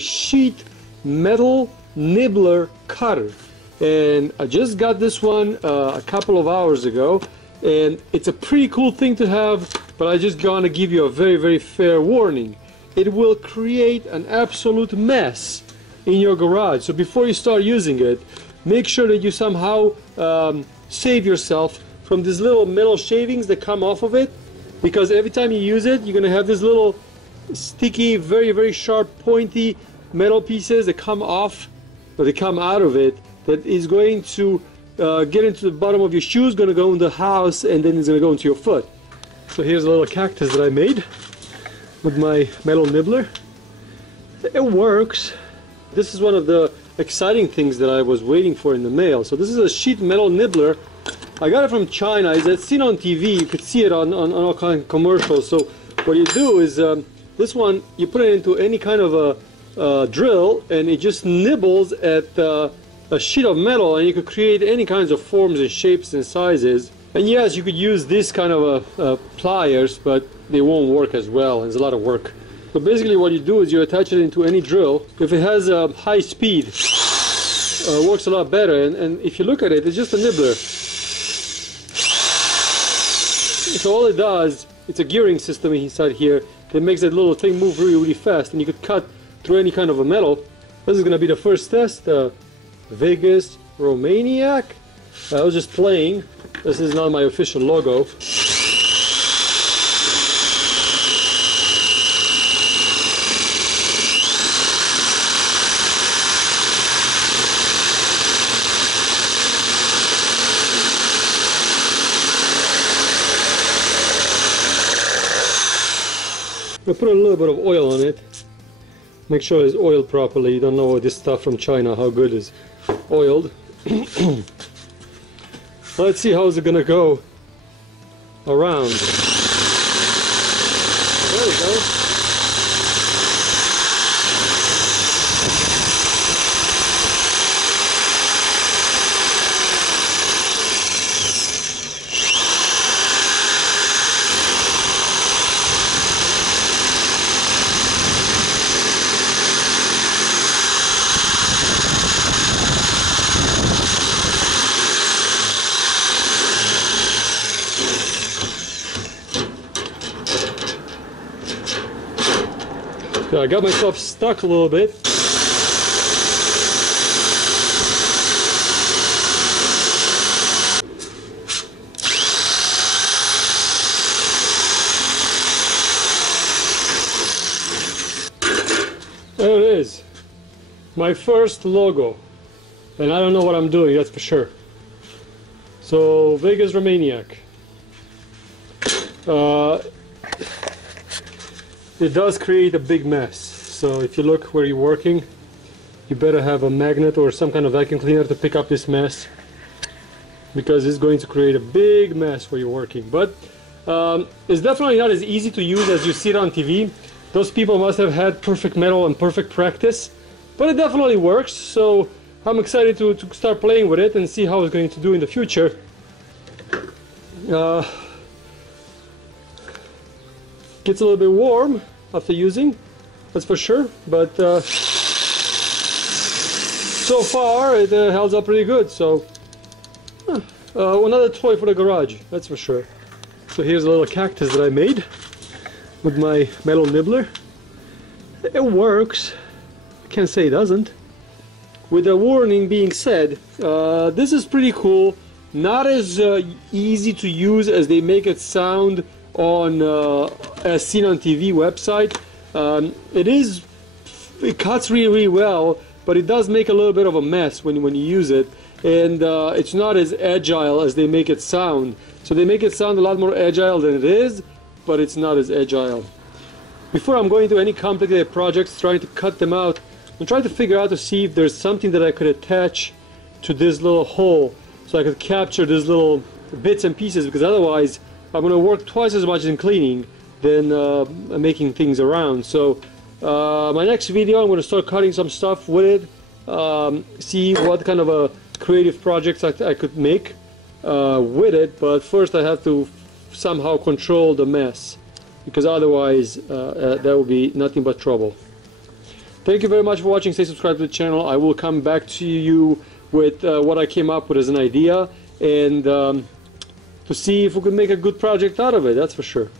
sheet metal nibbler cutter, and I just got this one a couple of hours ago, and it's a pretty cool thing to have, but I just gonna give you a very fair warning. It will create an absolute mess in your garage, so before you start using it, make sure that you somehow save yourself from these little metal shavings that come off of it, because every time you use it, you're gonna have this little sticky, very sharp, pointy metal pieces that come off, or they come out of it, that is going to get into the bottom of your shoes, going to go in the house, and then it's going to go into your foot. So here's a little cactus that I made with my metal nibbler. It works. This is one of the exciting things that I was waiting for in the mail. So this is a sheet metal nibbler. I got it from China. It's seen on TV. You could see it on all kinds of commercials. So what you do is this one, you put it into any kind of a drill, and it just nibbles at a sheet of metal, and you could create any kinds of forms and shapes and sizes. And yes, you could use this kind of pliers, but they won't work as well. It's a lot of work. So basically what you do is you attach it into any drill. If it has a high speed, it works a lot better, and if you look at it, it's just a nibbler. So all it does, it's a gearing system inside here that makes that little thing move really fast, and you could cut through any kind of a metal. This is going to be the first test. Vegas Romaniac. I was just playing. This is not my official logo. I put a little bit of oil on it. Make sure it's oiled properly. You don't know this stuff from China, how good it's oiled. Let's see how it's gonna go around. There we go. So I got myself stuck a little bit. There it is. My first logo. And I don't know what I'm doing, that's for sure. So, Vegas Romaniac. It does create a big mess, so if you look where you're working, you better have a magnet or some kind of vacuum cleaner to pick up this mess, because it's going to create a big mess where you're working. But it's definitely not as easy to use as you see it on TV. Those people must have had perfect metal and perfect practice, but it definitely works. So I'm excited to start playing with it and see how it's going to do in the future. Gets a little bit warm after using, that's for sure, but so far it holds up pretty good. So another toy for the garage, that's for sure. So here's a little cactus that I made with my metal nibbler. It works, I can't say it doesn't. With the warning being said, this is pretty cool, not as easy to use as they make it sound on as seen on TV website. It cuts really well, but it does make a little bit of a mess when you use it, and it's not as agile as they make it sound. So they make it sound a lot more agile than it is, but it's not as agile. Before I'm going to any complicated projects trying to cut them out, I'm trying to figure out to see if there's something that I could attach to this little hole, so I could capture these little bits and pieces, because otherwise I'm going to work twice as much in cleaning than making things around. So my next video, I'm going to start cutting some stuff with it, see what kind of a creative projects I could make with it, but first I have to somehow control the mess, because otherwise that will be nothing but trouble. Thank you very much for watching. Stay subscribed to the channel. I will come back to you with what I came up with as an idea, and to see if we could make a good project out of it, that's for sure.